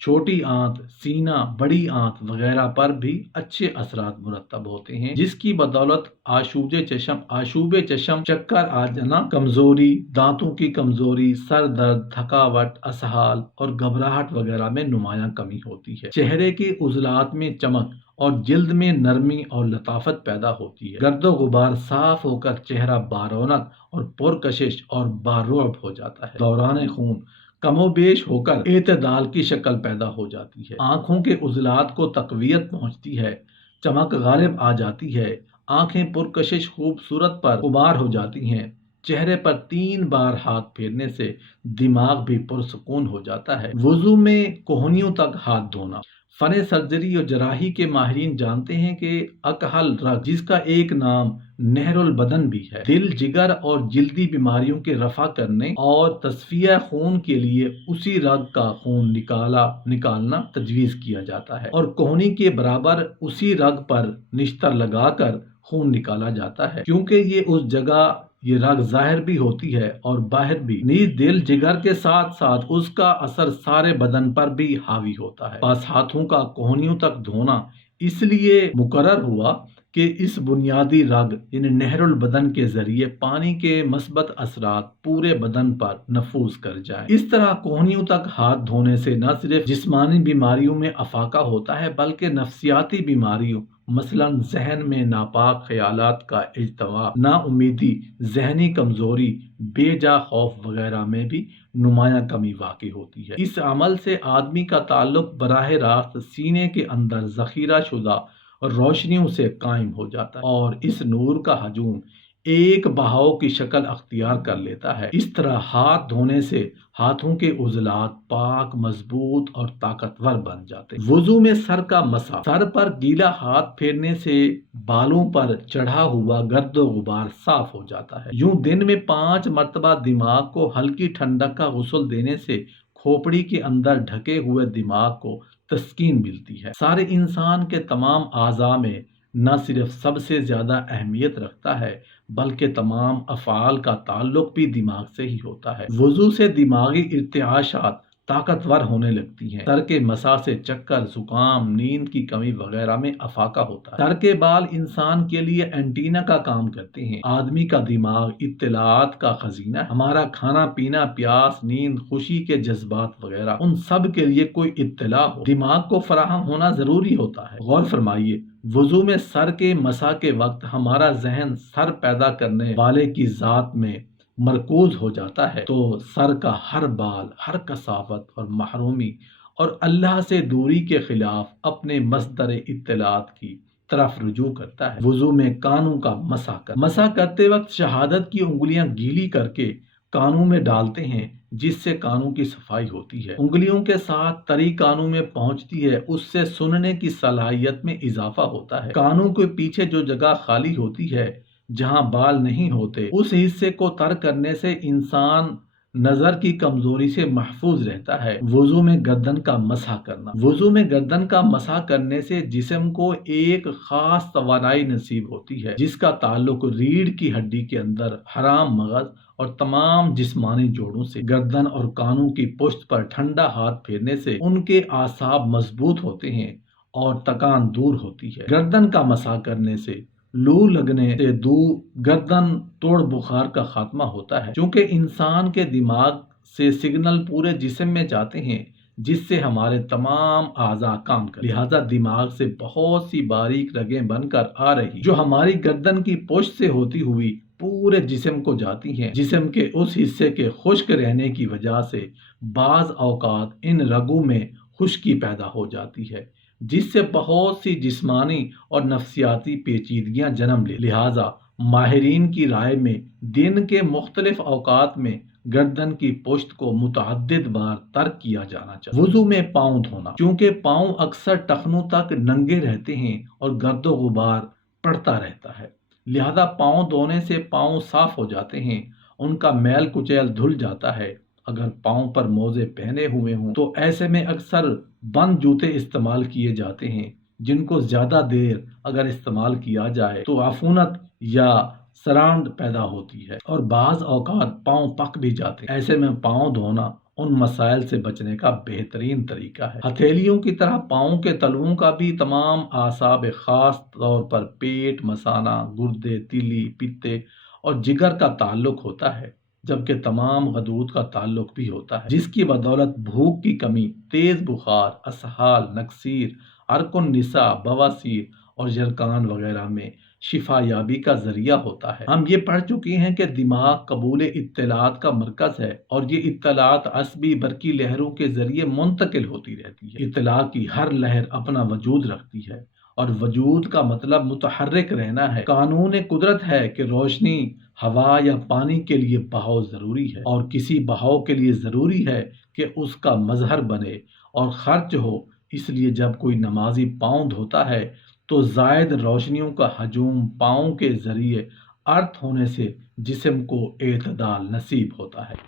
چھوٹی آنت، سینہ، بڑی آنت وغیرہ پر بھی اچھے اثرات مرتب ہوتے ہیں، جس کی بدولت آشوب چشم، چکر آ جانا، کمزوری، دانتوں کی کمزوری، سر درد، تھکاوٹ، اسہال اور گھبراہٹ وغیرہ میں نمایاں کمی ہوتی ہے۔ چہرے کے عضلات میں چمک اور جلد میں نرمی اور لطافت پیدا ہوتی ہے۔ گرد و غبار صاف ہو کر چہرہ بارونق اور پرکشش اور بارعب ہو جاتا ہے۔ دوران خون کم و بیش ہو کر اعتدال کی شکل پیدا ہو جاتی ہے۔ آنکھوں کے عضلات کو تقویت پہنچتی ہے، چمک غالب آ جاتی ہے، آنکھیں پرکشش خوبصورت پر غبار ہو جاتی ہیں۔ چہرے پر 3 بار ہاتھ پھیرنے سے دماغ بھی پرسکون ہو جاتا ہے۔ وضو میں کوہنیوں تک ہاتھ دھونا۔ فن سرجری اور جراحی کے ماہرین جانتے ہیں کہ اکحل رگ، جس کا ایک نام نہر البدن بھی ہے، دل، جگر اور جلدی بیماریوں کے رفع کرنے اور تصفیہ خون کے لیے اسی رگ کا خون نکالنا تجویز کیا جاتا ہے، اور کوہنی کے برابر اسی رگ پر نشتر لگا کر خون نکالا جاتا ہے، کیونکہ اس جگہ یہ رگ ظاہر بھی ہوتی ہے اور باہر بھی۔ نیز دل، جگر کے ساتھ ساتھ اس کا اثر سارے بدن پر بھی حاوی ہوتا ہے۔ پاس ہاتھوں کا کوہنیوں تک دھونا اس لیے مقرر ہوا کہ اس بنیادی رگ یعنی نہر البدن کے ذریعے پانی کے مثبت اثرات پورے بدن پر نفوذ کر جائیں۔ اس طرح کوہنیوں تک ہاتھ دھونے سے نہ صرف جسمانی بیماریوں میں افاقہ ہوتا ہے بلکہ نفسیاتی بیماریوں مثلا ذہن میں ناپاک خیالات کا اجتماع، نا امیدی، ذہنی کمزوری، بے جا خوف وغیرہ میں بھی نمایاں کمی واقع ہوتی ہے۔ اس عمل سے آدمی کا تعلق براہ راست سینے کے اندر ذخیرہ شدہ روشنیوں سے قائم ہو جاتا ہے اور اس نور کا ہجوم ایک بہاؤ کی شکل اختیار کر لیتا ہے۔ اس طرح ہاتھ دھونے سے ہاتھوں کے عضلات پاک، مضبوط اور طاقتور بن جاتے ہیں۔ وضو میں سر کا مسح۔ سر پر گیلا ہاتھ پھیرنے سے بالوں پر چڑھا ہوا گرد و غبار صاف ہو جاتا ہے۔ یوں دن میں 5 مرتبہ دماغ کو ہلکی ٹھنڈک کا غسل دینے سے کھوپڑی کے اندر ڈھکے ہوئے دماغ کو تسکین ملتی ہے۔ سارے انسان کے تمام اعضاء میں نہ صرف سب سے زیادہ اہمیت رکھتا ہے بلکہ تمام افعال کا تعلق بھی دماغ سے ہی ہوتا ہے۔ وضو سے دماغی ارتعاشات طاقتور ہونے لگتی ہیں۔ سر کے مسح سے چکر، زکام، نیند کی کمی وغیرہ میں افاقہ ہوتا ہے۔ سر کے بال انسان کے لیے اینٹینا کا کام کرتے ہیں۔ آدمی کا دماغ اطلاعات کا خزینہ ہے۔ ہمارا کھانا پینا، پیاس، نیند، خوشی کے جذبات وغیرہ، ان سب کے لیے کوئی اطلاع ہو، دماغ کو فراہم ہونا ضروری ہوتا ہے۔ غور فرمائیے، وضو میں سر کے مسح کے وقت ہمارا ذہن سر پیدا کرنے والے کی ذات میں مرکوز ہو جاتا ہے تو سر کا ہر بال، ہر کثافت اور محرومی اور اللہ سے دوری کے خلاف اپنے مصدر اطلاعات کی طرف رجوع کرتا ہے۔ وضو میں کانوں کا مسح کرتے وقت شہادت کی انگلیاں گیلی کر کے کانوں میں ڈالتے ہیں جس سے کانوں کی صفائی ہوتی ہے۔ انگلیوں کے ساتھ تری کانوں میں پہنچتی ہے، اس سے سننے کی صلاحیت میں اضافہ ہوتا ہے۔ کانوں کے پیچھے جو جگہ خالی ہوتی ہے جہاں بال نہیں ہوتے، اس حصے کو تر کرنے سے انسان نظر کی کمزوری سے محفوظ رہتا ہے۔ وضو میں گردن کا مسح کرنا۔ وضو میں گردن کا مسح کرنے سے جسم کو ایک خاص توانائی نصیب ہوتی ہے جس کا تعلق ریڑھ کی ہڈی کے اندر حرام مغز اور تمام جسمانی جوڑوں سے۔ گردن اور کانوں کی پشت پر ٹھنڈا ہاتھ پھیرنے سے ان کے اعصاب مضبوط ہوتے ہیں اور تکان دور ہوتی ہے۔ گردن کا مسح کرنے سے لو لگنے سے گردن توڑ بخار کا خاتمہ ہوتا ہے، چونکہ انسان کے دماغ سے سگنل پورے جسم میں جاتے ہیں جس سے ہمارے تمام اعضاء کام کرتے ہیں۔ لہٰذا دماغ سے بہت سی باریک رگیں بن کر آ رہی جو ہماری گردن کی پشت سے ہوتی ہوئی پورے جسم کو جاتی ہیں۔ جسم کے اس حصے کے خشک رہنے کی وجہ سے بعض اوقات ان رگوں میں خشکی پیدا ہو جاتی ہے جس سے بہت سی جسمانی اور نفسیاتی پیچیدگیاں جنم لے۔ لہٰذا ماہرین کی رائے میں دن کے مختلف اوقات میں گردن کی پشت کو متعدد بار تر کیا جانا چاہیے۔ وضو میں پاؤں دھونا۔ چونکہ پاؤں اکثر ٹخنوں تک ننگے رہتے ہیں اور گرد و غبار پڑتا رہتا ہے، لہذا پاؤں دھونے سے پاؤں صاف ہو جاتے ہیں، ان کا میل کچیل دھل جاتا ہے۔ اگر پاؤں پر موزے پہنے ہوئے ہوں تو ایسے میں اکثر بند جوتے استعمال کیے جاتے ہیں جن کو زیادہ دیر اگر استعمال کیا جائے تو عفونت یا سرانڈ پیدا ہوتی ہے اور بعض اوقات پاؤں پک بھی جاتے ہیں۔ ایسے میں پاؤں دھونا ان مسائل سے بچنے کا بہترین طریقہ ہے۔ ہتھیلیوں کی طرح پاؤں کے تلوؤں کا بھی تمام اعصاب، خاص طور پر پیٹ، مثانہ، گردے، تیلی، پتے اور جگر کا تعلق ہوتا ہے، جبکہ تمام غدود کا تعلق بھی ہوتا ہے، جس کی بدولت بھوک کی کمی، تیز بخار، اسہال، نکسیر، عرق النساء، بواسیر اور یرقان وغیرہ میں شفا یابی کا ذریعہ ہوتا ہے۔ ہم یہ پڑھ چکے ہیں کہ دماغ قبول اطلاعات کا مرکز ہے اور یہ اطلاعات عصبی برقی لہروں کے ذریعے منتقل ہوتی رہتی ہے۔ اطلاع کی ہر لہر اپنا وجود رکھتی ہے اور وجود کا مطلب متحرک رہنا ہے۔ قانون قدرت ہے کہ روشنی، ہوا یا پانی کے لیے بہاؤ ضروری ہے، اور کسی بہاؤ کے لیے ضروری ہے کہ اس کا مظہر بنے اور خرچ ہو۔ اس لیے جب کوئی نمازی پاؤں دھوتا ہے تو زائد روشنیوں کا ہجوم پاؤں کے ذریعے ارتھ ہونے سے جسم کو اعتدال نصیب ہوتا ہے۔